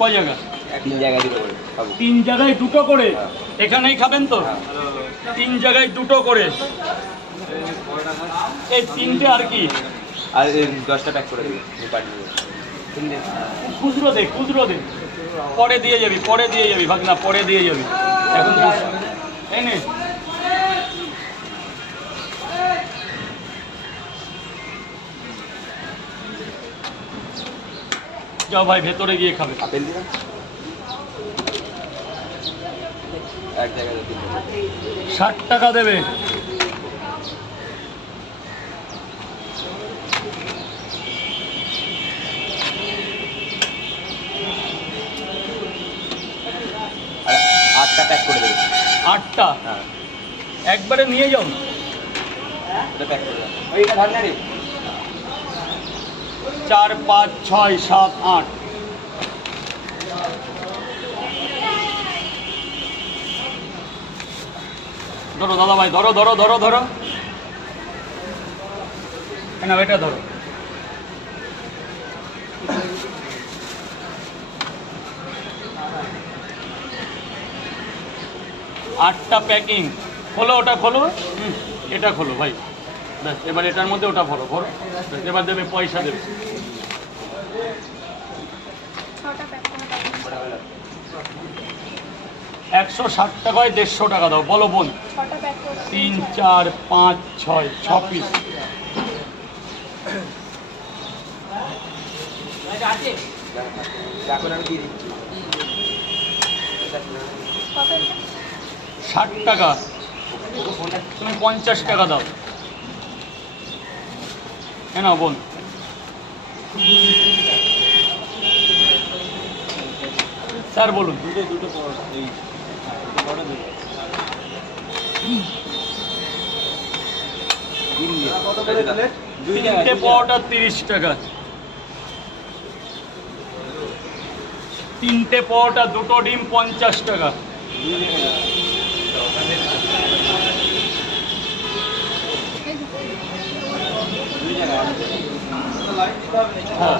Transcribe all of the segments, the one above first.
কয় জায়গা? 3 জায়গায় দুটো করে খাবো। 3 জায়গায় দুটো করে? এখানেই খাবেন তো? 3 জায়গায় দুটো করে। এই 3টে আর কি? আর 10টা প্যাক করে দিবি পাঠিয়ে দেবো। খুচরো দে পরে দিয়ে যাবি ভাগনা, পরে দিয়ে যাবি। এখন এই নে। যাও ভাই, ভেতরে গিয়ে খাবে। আপেল দিলাম এক জায়গায় 60 টাকা দেবে। আর 8টা প্যাক করে দেবো। 8টা? হ্যাঁ একবারে নিয়ে যাও। এটা প্যাক করে দাও। ওইটা ধর না রে। 4 5 6 7 8। ধরো দাদা ভাই, ধরো। না এটা ধরো। আটটা প্যাকিং। খোলো, ওটা খোলো। এটা খোলো ভাই। ব্যাস, এবার এটার মধ্যে ওটা ভরো। ব্যাস, এবার দেবে, পয়সা দেবে। 160 টাকায় 150 টাকা দাও। বলো বোন। 3 4 5 6 6 পিস। এখন আমি দিয়ে দিচ্ছি। 60 টাকা। তুমি 50 টাকা দাও। হ্যাঁ না বোন? স্যার বলুন। দুটো এই বড় দুটো। তিনটে পরোটা 30 টাকা। 3টে পরোটা, 2টো ডিম 50 টাকা। হ্যাঁ,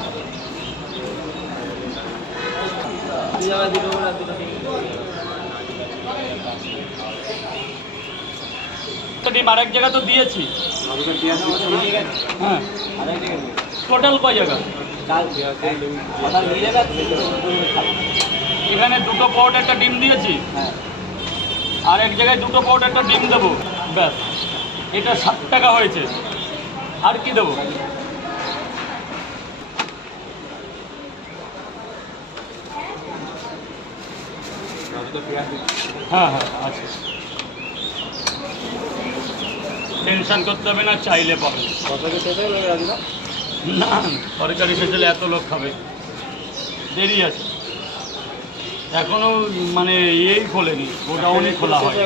ডিম আরেক জায়গা তো দিয়েছি। হ্যাঁ, টোটাল কয় জায়গা? এখানে 2টো পরোটা, একটা ডিম দিয়েছি। আর এক জায়গায় 2টো পরোটা, একটা ডিম দেবো। ব্যাস, এটা 60 টাকা হয়েছে। আর কি দেবো? হ্যাঁ আচ্ছা, টেনশন করতে হবে না, চাইলে পাবেন। না, তরকারি শেষ হলে এত লোক খাবে? দেরি আছে এখনো, মানে ইয়েই খোলেনি, গোডাউনই খোলা হয়।